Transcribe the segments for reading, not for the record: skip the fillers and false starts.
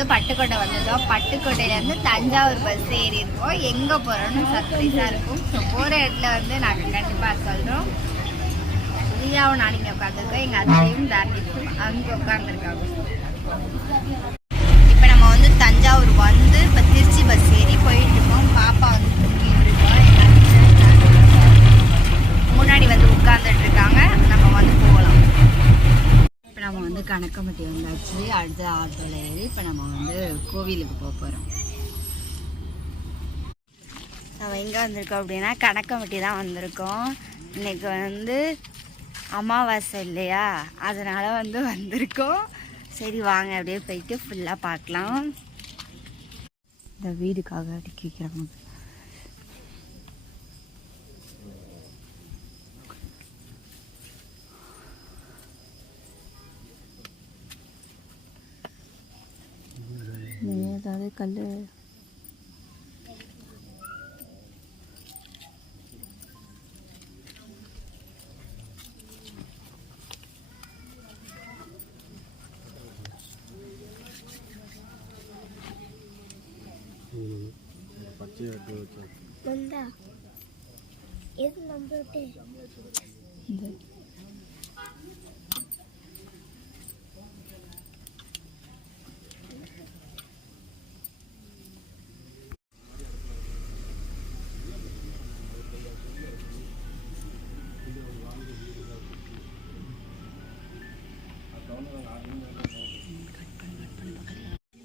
வந்து பட்டுக்கோட்டை வந்துட்டோம். பட்டுக்கோட்டையிலேருந்து தஞ்சாவூர் பஸ் ஏறி இருக்கோம். எங்கே போகிறோன்னு சர்ப்ரைஸாக இருக்கும். ஸோ போகிற இடத்துல வந்து நாங்கள் கண்டிப்பாக சொல்கிறோம். ரியாவும் நான் இங்கே உட்காந்துருக்கோம். எங்கள் அத்தையும் தாண்டிச்சும் அங்கே உட்காந்துருக்காங்க. இப்போ நம்ம வந்து தஞ்சாவூர் வந்து இப்போ திருச்சி பஸ் ஏறி போயிட்டு இருக்கோம். பாப்பா வந்து தூங்கிட்டு இருக்கோம். முன்னாடி வந்து உட்கார்ந்துட்டு இருக்காங்க. நம்ம வந்து போகலாம். இப்போ நம்ம வந்து கணக்கம்பட்டி வந்தாச்சு. அடுத்த ஆட்டோவில் ஏறி இப்போ நம்ம வந்து கோவிலுக்கு போக போகிறோம். நம்ம எங்கே வந்திருக்கோம் அப்படின்னா கணக்கம்பட்டி தான் வந்திருக்கோம். இன்னைக்கு வந்து அமாவாசை இல்லையா, அதனால வந்து வந்திருக்கோம். சரி வாங்க அப்படியே போயிட்டு ஃபுல்லாக பார்க்கலாம். இந்த வீடுக்காக அடிக்க வைக்கிறாங்க. ஏதாவது கல்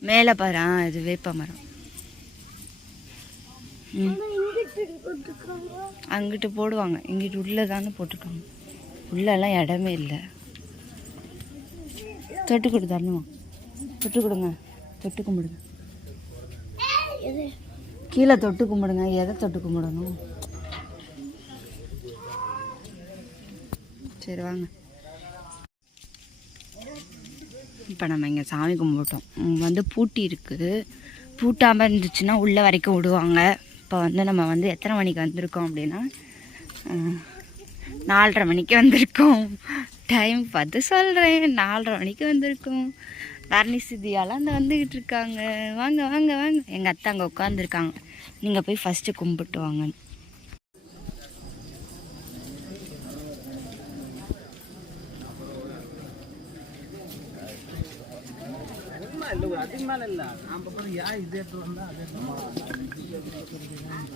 மேலே பாரு. இது வேப்ப மரம். அங்கிட்டு போடுவாங்க, இங்கிட்டு உள்ளதானே போட்டுருக்காங்க. உள்ளெல்லாம் இடமே இல்லை. தொட்டு கொடு தரணுமா? தொட்டு கொடுங்க. தொட்டு கும்பிடுங்க. கீழே தொட்டு கும்பிடுங்க. எதை தொட்டு கும்பிடணும்? சரி வாங்க. இப்போ நம்ம இங்கே சாமி கும்பிட்டோம். வந்து பூட்டி இருக்குது. பூட்டாமல் இருந்துச்சுன்னா உள்ளே வரைக்கும் விடுவாங்க. இப்போ வந்து நம்ம வந்து எத்தனை மணிக்கு வந்திருக்கோம் அப்படின்னா 4:30 மணிக்கு வந்திருக்கோம். டைம் பார்த்து சொல்கிறேன். 4:30 மணிக்கு வந்திருக்கோம். தரணி சித்தியாலாம் அந்த வந்துக்கிட்டு இருக்காங்க. வாங்க வாங்க வாங்க. எங்கள் அத்தை அங்கே உட்காந்துருக்காங்க. நீங்கள் போய் ஃபஸ்ட்டு கும்பிட்டு வாங்க.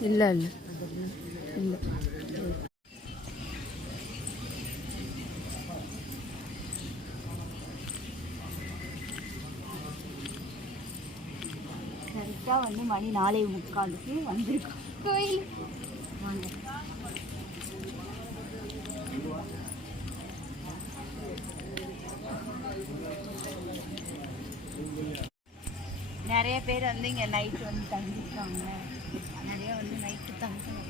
இல்லை இல்லை இல்லை. கரெக்டாக வந்து மணி 4:45க்கு வந்திருக்கோம் கோயில். வாங்க. நிறைய பேர் வந்து இங்கே நைட்டு வந்து தங்கியிருக்காங்க. நிறைய வந்து நைட்டு தங்கணும்.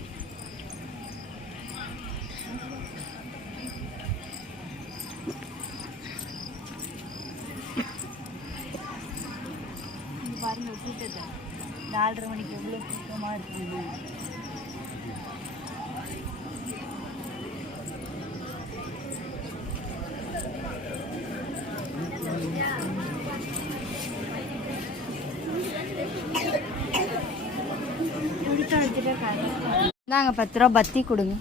பாருங்க கூட்டத்தை. 4:30 மணிக்கு எவ்வளோ கூட்டமாக இருக்குது. நாங்கள் 10 ரூபா பத்தி கொடுங்க.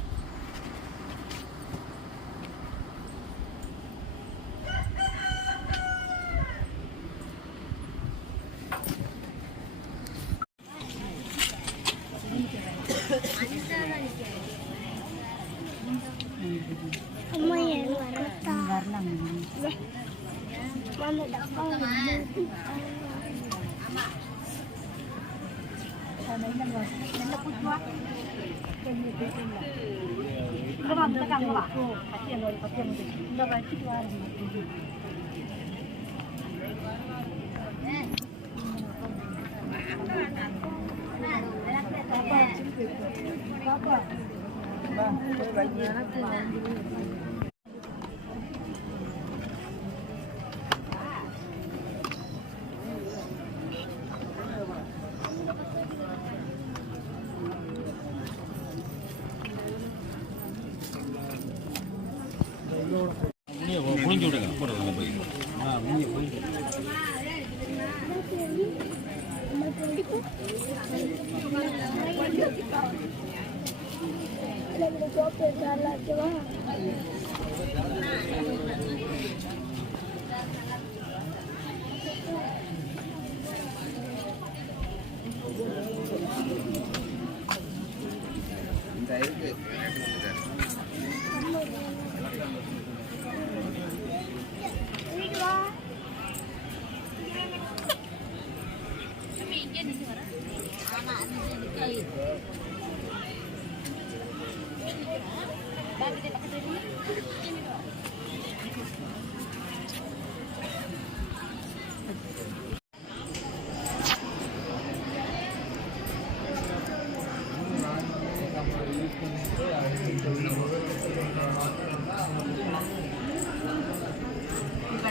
புரிஞ்சு விடுங்க. இப்போ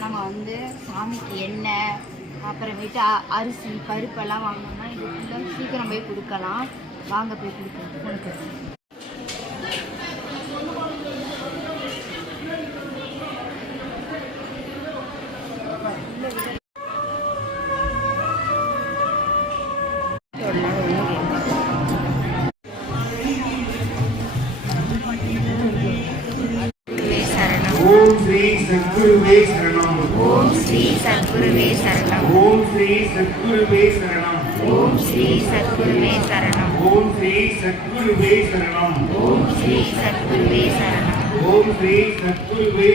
நம்ம வந்து சாமிக்கு எண்ணெய் அப்புறமேட்டு அரிசி பருப்பெல்லாம் வாங்கினோம்னா இது ஃபுல்லாக சீக்கிரம் போய் கொடுக்கலாம். வாங்க போய் கொடுக்கலாம். ஓம் ஸ்ரீ சத்குருவே சரணம். ஓம் ஸ்ரீ சத்குருவே சரணம். ஓம் ஸ்ரீ சத்குருவே சரணம். ஓம் ஸ்ரீ சத்குருவே சரணம். ஓம் ஸ்ரீ சத்குருவே சரணம். ஓம் ஸ்ரீ சத்குருவே சரணம். ஓம் ஸ்ரீ சத்குருவே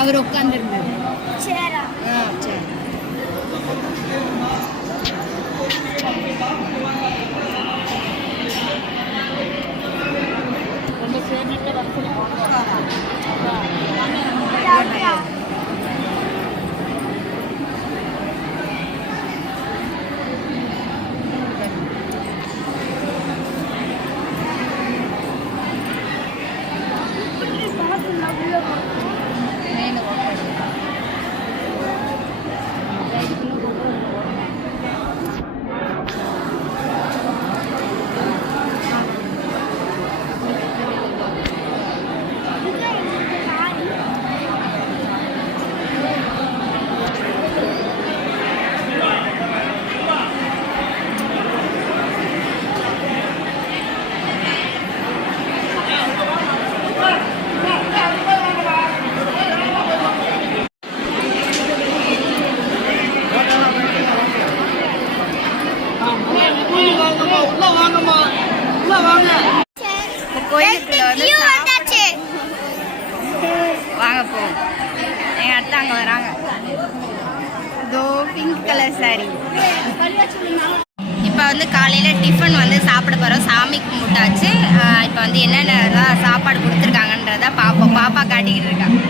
அவர் உட்காந்துருந்தாரு. சரி. கோயிலுக்குள்ள வந்து வாங்க போ. எங்க அத்தை அங்க வராங்க. இதோ பிங்க் கலர் சாரி. இப்போ வந்து காலையில் டிஃபன் வந்து சாப்பிட போகிறோம். சாமி கும்பிட்டாச்சு. இப்போ வந்து என்னென்ன சாப்பாடு கொடுத்துருக்காங்கன்றத பார்ப்போம். பாப்பா காட்டிக்கிட்டு இருக்காங்க.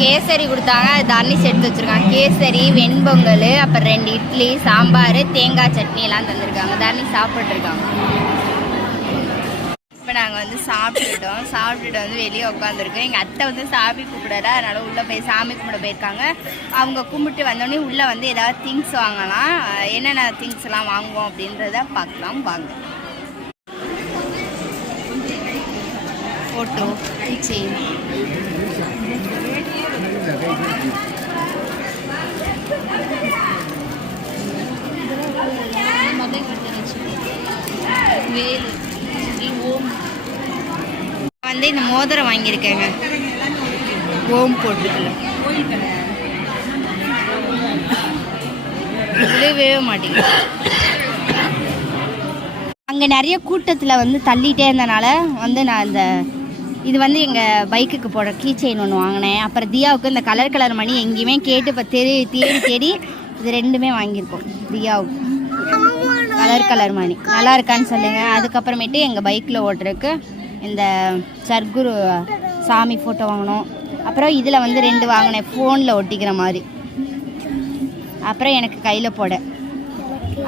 கேசரி கொடுத்தாங்க, தர்னிஸ் எடுத்து வச்சுருக்காங்க. கேசரி, வெண்பொங்கல், அப்புறம் 2 இட்லி, சாம்பார், தேங்காய் சட்னி எல்லாம் தந்துருக்காங்க. தர்னி சாப்பிட்ருக்காங்க. இப்போ நாங்கள் வந்து சாப்பிட்டுட்டு வந்து வெளியே உட்காந்துருக்கோம். எங்கள் அத்தை வந்து சாமி கும்பிடல, அதனால் உள்ளே போய் சாமி கும்பிட போயிருக்காங்க. அவங்க கும்பிட்டு வந்தோடனே உள்ளே வந்து ஏதாவது திங்ஸ் வாங்கலாம். என்னென்ன திங்ஸ்லாம் வாங்குவோம் அப்படின்றத பார்க்கலாம் வாங்க. ஃபோட்டோ செயின் வந்து இந்த மோதிரம் வாங்கியிருக்கேங்க. ஓம் போட்டுக்கல விழவே மாட்டேங்குது. அங்கே நிறைய கூட்டத்தில் வந்து தள்ளிகிட்டே இருந்தனால வந்து நான் இந்த இது வந்து எங்கள் பைக்குக்கு போடுற கீ செயின் ஒன்று வாங்கினேன். அப்புறம் தியாவுக்கு இந்த கலர் மணி எங்கேயுமே கேட்டு இப்போ தேடி இது ரெண்டுமே வாங்கியிருக்கோம். தியாவுக்கு கலர் மணி நல்லா இருக்கான்னு சொல்லுங்கள். அதுக்கப்புறமேட்டு எங்கள் பைக்கில் ஓட்டுறதுக்கு இந்த சர்க்குரு சாமி ஃபோட்டோ வாங்கினோம். அப்புறம் இதில் வந்து 2 வாங்கினேன் ஃபோனில் ஒட்டிக்கிற மாதிரி. அப்புறம் எனக்கு கையில் போட.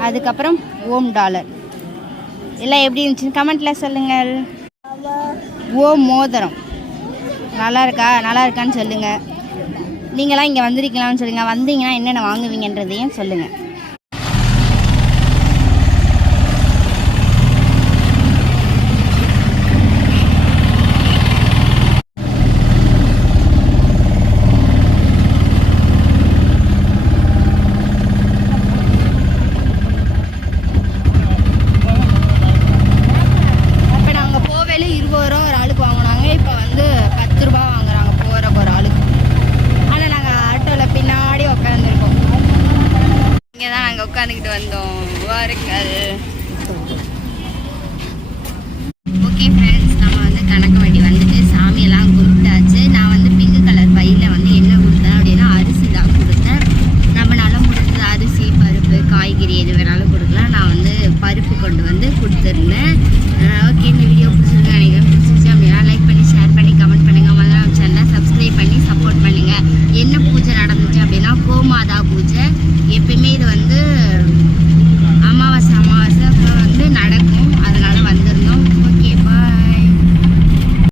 அதுக்கப்புறம் ஓம் டாலர் எல்லாம் எப்படி இருந்துச்சுன்னு கமெண்ட்டில் சொல்லுங்கள். ஓம் மோதிரம் நல்லா இருக்கான்னு சொல்லுங்கள். நீங்களாம் இங்கே வந்திருக்கலாம்னு சொல்லுங்கள். வந்தீங்கன்னா என்னென்ன வாங்குவீங்கன்றதையும் சொல்லுங்கள். உட்காந்துக்கிட்டு வந்தோம் வாருங்கள். ஓகே ஃப்ரெண்ட்ஸ், நம்ம வந்து கணக்கு